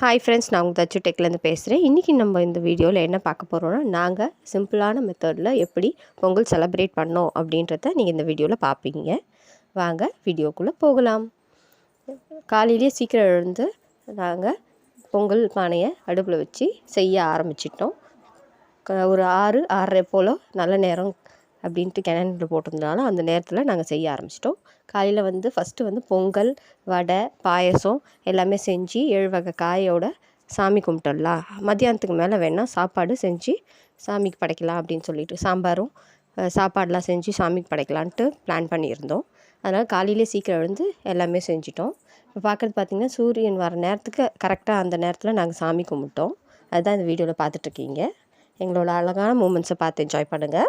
Hi friends நான் உங்கள் தச்சு டெக்லேருந்து பேசுகிறேன் இன்றைக்கி நம்ம இந்த வீடியோவில் என்ன பார்க்க போகிறோன்னா நாங்கள் சிம்பிளான மெத்தடில் எப்படி பொங்கல் செலப்ரேட் பண்ணோம் அப்படின்றத நீங்கள் இந்த வீடியோவில் பார்ப்பீங்க. வாங்க வீடியோக்குள்ளே போகலாம். காலையிலேயே சீக்கிரம் எழுந்து நாங்கள் பொங்கல் பானையை அடுப்பில் வச்சு செய்ய ஆரம்பிச்சிட்டோம். ஒரு ஆறு ஆறரை போல் நல்ல நேரம் அப்படின்ட்டு கிணறு போட்டிருந்தனால அந்த நேரத்தில் நாங்கள் செய்ய ஆரம்பிச்சிட்டோம். காலையில் வந்து ஃபஸ்ட்டு வந்து பொங்கல் வடை பாயசம் எல்லாமே செஞ்சு ஏழு வகை காயோட சாமி கும்பிட்டுடலாம் மத்தியானத்துக்கு மேலே வேணால் சாப்பாடு செஞ்சு சாமிக்கு படைக்கலாம் அப்படின்னு சொல்லிட்டு சாம்பாரும் சாப்பாடெலாம் செஞ்சு சாமிக்கு படைக்கலான்ட்டு பிளான் பண்ணியிருந்தோம். அதனால் காலையிலே சீக்கிரம் எழுந்து எல்லாமே செஞ்சிட்டோம். இப்போ பார்க்குறது பார்த்திங்கன்னா சூரியன் வர நேரத்துக்கு கரெக்டாக அந்த நேரத்தில் நாங்கள் சாமி கும்பிட்டோம். அதுதான் இந்த வீடியோவில் பார்த்துட்ருக்கீங்க எங்களோட அழகான மூமெண்ட்ஸை பார்த்து என்ஜாய் பண்ணுங்கள்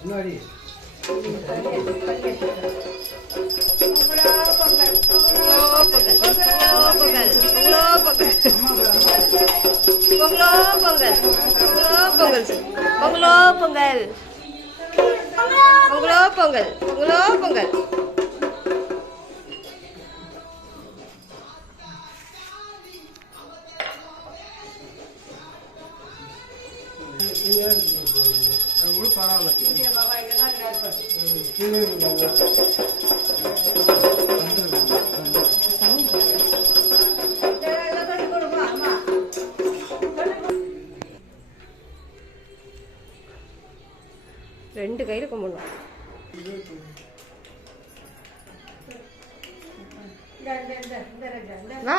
முன்னாடி பொங்கலோ பொங்கல் பொங்கலோ பொங்கல் பொங்கலோ பொங்கல் பொங்கலோ பொங்கல் பொங்கலோ பொங்கல் கூட பரவாயில்ல. ரெண்டு கையில் கும்பிடணும் வா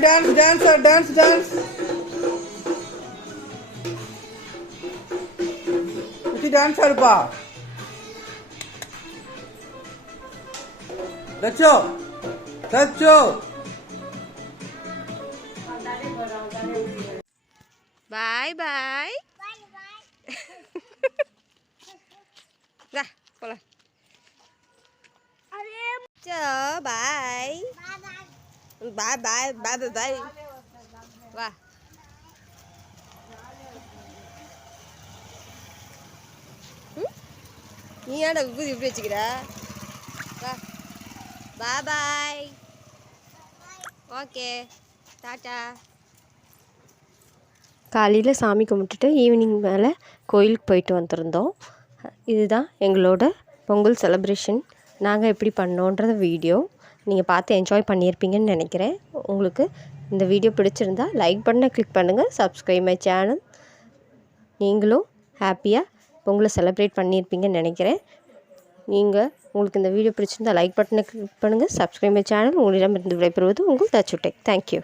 dance, dancer, dance, dance. Vicky, dancer பா. தச்சோ தச்சோ பாய் பாய் வா போலாம் சோ பாய் பாய் பாய் பாய் பாய் வா ம்? நீ ஏன்டா விபூதி இப்படி வச்சுக்கிற? வா. பாய் ஓகே டாட்டா காலையில் சாமி கும்பிட்டுட்டு ஈவினிங் மேலே கோயிலுக்கு போயிட்டு வந்திருந்தோம். இதுதான் எங்களோட பொங்கல் செலப்ரேஷன் நாங்கள் எப்படி பண்ணோன்றத வீடியோ நீங்கள் பார்த்து என்ஜாய் பண்ணியிருப்பீங்கன்னு நினைக்கிறேன். உங்களுக்கு இந்த வீடியோ பிடிச்சிருந்தா லைக் பண்ண கிளிக் பண்ணுங்கள் சப்ஸ்கிரைப் மை சேனல் நீங்களும் ஹாப்பியாக பொங்கலை செலிப்ரேட் பண்ணியிருப்பீங்கன்னு நினைக்கிறேன். நீங்கள் உங்களுக்கு இந்த வீடியோ பிடிச்சிருந்தால் லைக் பட்டனை கிளிக் பண்ணுங்கள் சப்ஸ்கிரைப் சேனல் உங்களிடமிருந்து விடைபெறுவது உங்கள் தச்சுட்டேக் தேங்க்யூ